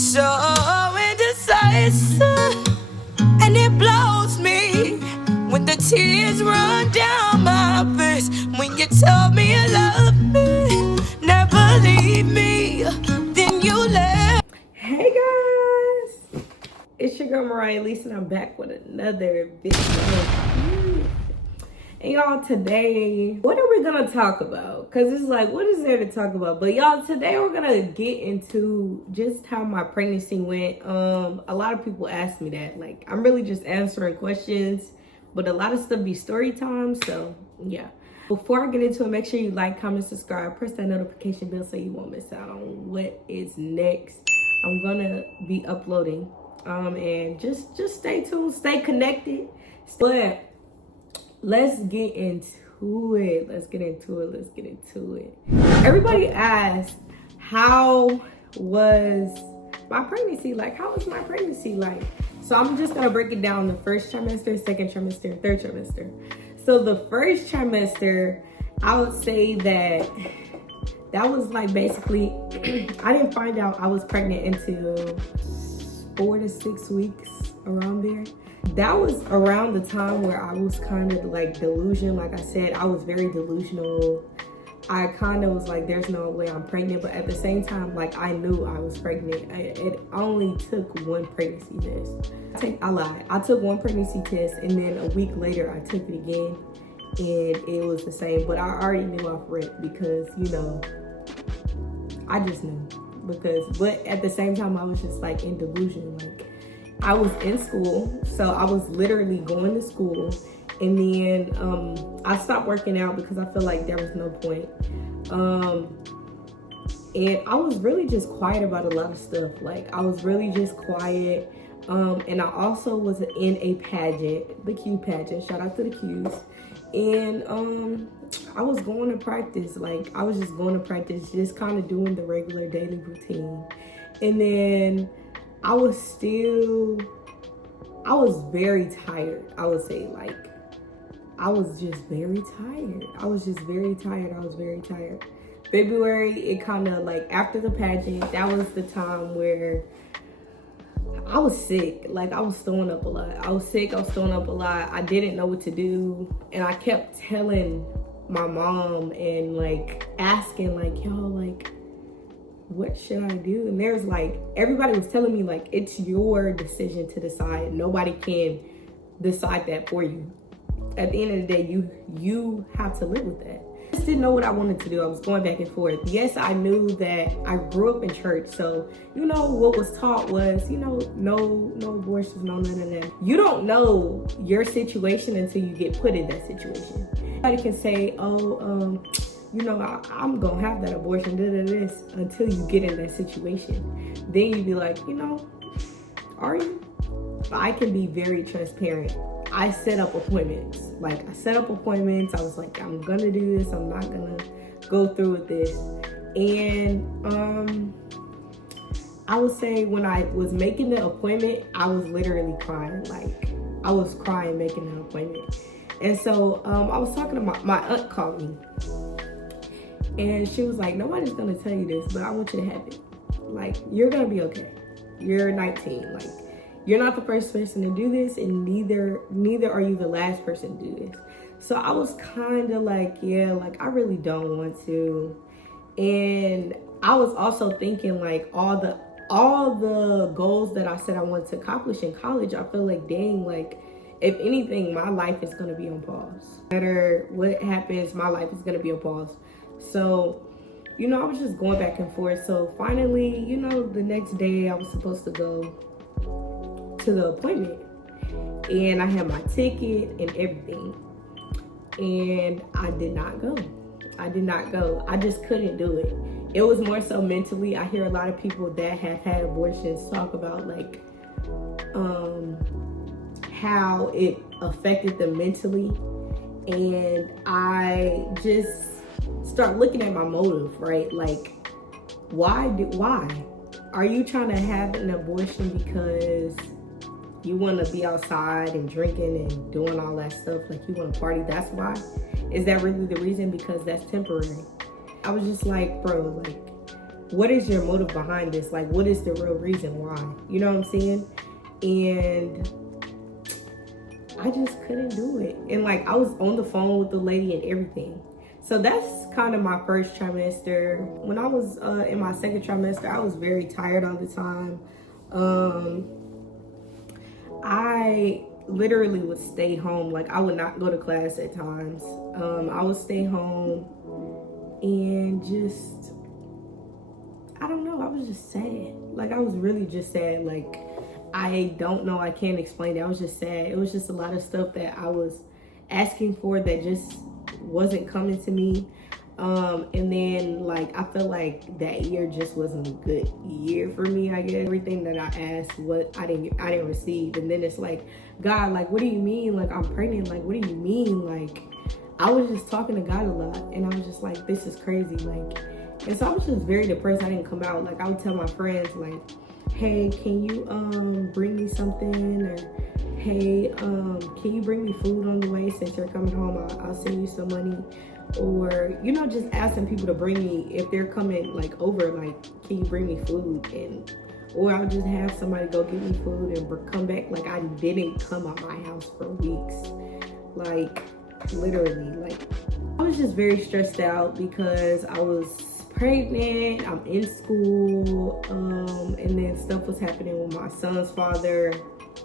So indecisive, and it blows me when the tears run down my face. When you tell me you love me, never leave me, then you left. Hey guys, it's your girl Mariah Lisa, and I'm back with another video. And y'all, today, what are we gonna talk about? Cause it's like, what is there to talk about? But y'all, today we're gonna get into just how my pregnancy went. A lot of people ask me that. Like, I'm really just answering questions, but a lot of stuff be story time. So yeah. Before I get into it, make sure you like, comment, subscribe, press that notification bell so you won't miss out on what is next. I'm gonna be uploading. And just stay tuned, stay connected. But let's get into it. Let's get into it. Everybody asked, how was my pregnancy like? How was my pregnancy like? So I'm just gonna break it down: the first trimester, second trimester, third trimester. So the first trimester, I would say that was like basically, I didn't find out I was pregnant until 4 to 6 weeks, around there. That was around the time where I was kind of like delusional. Like I said, I was very delusional. I kind of was like, there's no way I'm pregnant. But at the same time, like, I knew I was pregnant. It only took one pregnancy test. I lied. I took one pregnancy test, and then a week later, I took it again, and it was the same. But I already knew off rip because, you know, I just knew. But at the same time, I was just like in delusion. Like, I was in school, so I was literally going to school, and then I stopped working out because I feel like there was no point. And I was really just quiet about a lot of stuff. Like, I was really just quiet. And I also was in a pageant, the Q pageant. Shout out to the Qs. And I was going to practice. Like, I was just going to practice, just kind of doing the regular daily routine. And then I was very tired. I would say, like, I was just very tired. I was very tired. February, it kind of like, after the pageant, that was the time where I was sick. Like, I was throwing up a lot. I was sick, I was throwing up a lot. I didn't know what to do. And I kept telling my mom and like asking, like, yo, like, what should I do? And there's like, everybody was telling me, like, it's your decision to decide. Nobody can decide that for you. At the end of the day, you have to live with that. I just didn't know what I wanted to do. I was going back and forth. Yes, I knew that I grew up in church, so, you know, what was taught was, you know, no abortions, no none of that. You don't know your situation until you get put in that situation. Somebody can say, oh, you know, I'm gonna have that abortion, this, until you get in that situation. Then you be like, you know, are you? I can be very transparent. I set up appointments. Like, I was like, I'm gonna do this. I'm not gonna go through with this. And I would say when I was making the appointment, I was literally crying. Like, I was crying making the appointment. And so I was talking to my aunt called me. And she was like, nobody's gonna tell you this, but I want you to have it. Like, you're gonna be okay. You're 19. Like, you're not the first person to do this, and neither are you the last person to do this. So I was kind of like, yeah, like, I really don't want to. And I was also thinking, like, all the goals that I said I wanted to accomplish in college, I feel like, dang, like, if anything, my life is gonna be on pause. No matter what happens, my life is gonna be on pause. So, you know, I was just going back and forth. So finally, you know, the next day I was supposed to go to the appointment, and I had my ticket and everything, and I did not go. I just couldn't do it. It was more so mentally. I hear a lot of people that have had abortions talk about, like, how it affected them mentally. And I just start looking at my motive, right? Like, why are you trying to have an abortion because you want to be outside and drinking and doing all that stuff? Like, you want to party, that's why? Is that really the reason? Because that's temporary. I was just like, bro, like, what is your motive behind this? Like, what is the real reason why? You know what I'm saying? And I just couldn't do it. And like, I was on the phone with the lady and everything. So that's kind of my first trimester. When I was in my second trimester, I was very tired all the time. I literally would stay home. Like, I would not go to class at times. I would stay home and just, I don't know, I was just sad. Like, I was really just sad. Like, I don't know, I can't explain it. I was just sad. It was just a lot of stuff that I was asking for that just wasn't coming to me. And then like, I feel like that year just wasn't a good year for me, I guess. Everything that I asked, what I didn't receive. And then it's like, God, like, what do you mean? Like, I'm pregnant. Like, what do you mean? Like, I was just talking to God a lot, and I was just like, this is crazy. Like, and so I was just very depressed. I didn't come out. Like, I would tell my friends, like, hey, can you bring me something? Or hey, can you bring me food on the way since you're coming home? I'll send you some money. Or, you know, just asking people to bring me, if they're coming like over, like, can you bring me food? And or I'll just have somebody go get me food and come back. Like, I didn't come out my house for weeks. Like, literally, like, I was just very stressed out because I was pregnant, I'm in school, and then stuff was happening with my son's father.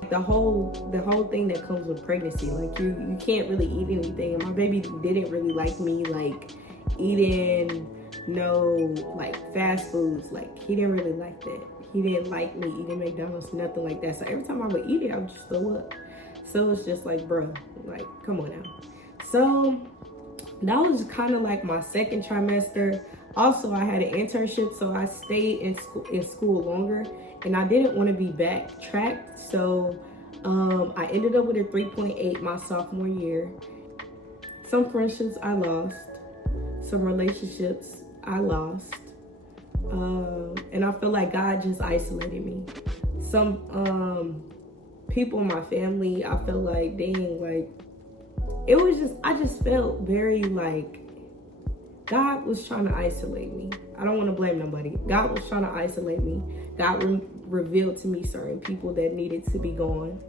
The whole thing that comes with pregnancy, like, you can't really eat anything, and my baby didn't really like me, like, eating like fast foods. Like, he didn't really like that. He didn't like me eating McDonald's, nothing like that. So every time I would eat it, I would just throw up. So it's just like, bro, like, come on now. So that was kind of like my second trimester. Also, I had an internship, so I stayed in school longer, and I didn't want to be backtracked. So I ended up with a 3.8 my sophomore year. Some friendships I lost, some relationships I lost, and I feel like God just isolated me. Some people in my family, I feel like, dang, like, it was just, I just felt very like God was trying to isolate me. I don't want to blame nobody. God was trying to isolate me. God revealed to me certain people that needed to be gone.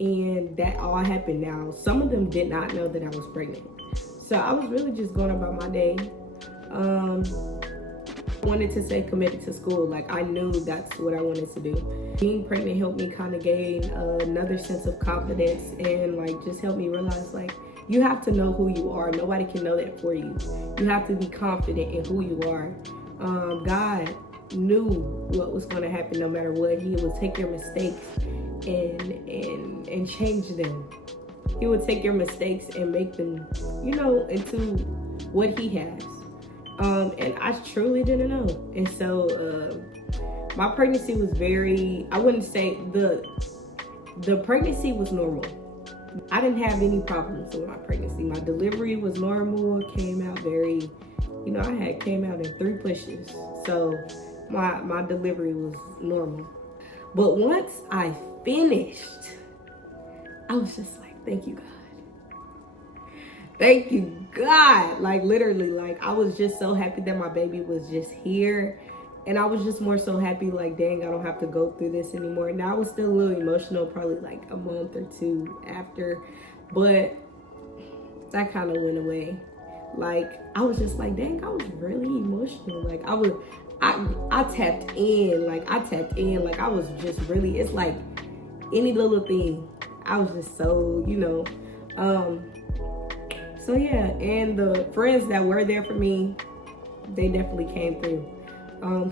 And that all happened now. Some of them did not know that I was pregnant. So I was really just going about my day. Wanted to stay committed to school. Like, I knew that's what I wanted to do. Being pregnant helped me kind of gain another sense of confidence, and like, just helped me realize, like, you have to know who you are. Nobody can know that for you. You have to be confident in who you are. God knew what was going to happen no matter what. He would take your mistakes and change them. He would take your mistakes and make them, you know, into what he has. And I truly didn't know. And so my pregnancy was very, I wouldn't say the pregnancy was normal. I didn't have any problems with my pregnancy. My delivery was normal, came out very, you know, came out in 3 pushes. So my delivery was normal. But once I finished, I was just like, thank you, God. Thank you, God. Like, literally, like, I was just so happy that my baby was just here. And I was just more so happy, like, dang, I don't have to go through this anymore. Now, I was still a little emotional, probably like a month or 2 after. But that kind of went away. Like, I was just like, dang, I was really emotional. Like, I tapped in. Like, Like, I was just really, it's like any little thing. I was just so, you know. So, yeah. And the friends that were there for me, they definitely came through.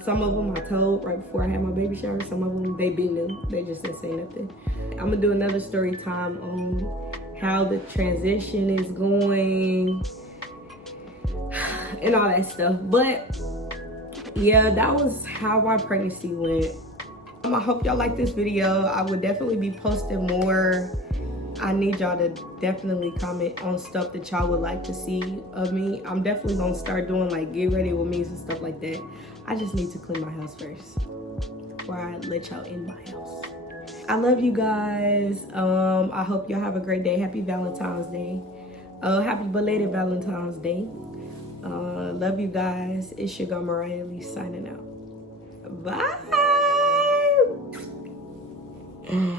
Some of them I told right before I had my baby shower. Some of them, they been new. They just didn't say nothing. I'm gonna do another story time on how the transition is going and all that stuff. But yeah, that was how my pregnancy went. I hope y'all like this video. I would definitely be posting more. I need y'all to definitely comment on stuff that y'all would like to see of me. I'm definitely gonna start doing like get ready with me and stuff like that. I just need to clean my house first before I let y'all in my house. I love you guys. I hope y'all have a great day. Happy Valentine's Day. Happy belated Valentine's Day. Love you guys. It's your girl Mariah Lee signing out. Bye. You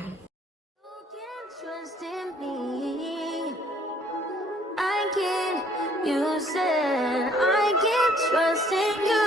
can trust in me. I can. You said I can trust in you.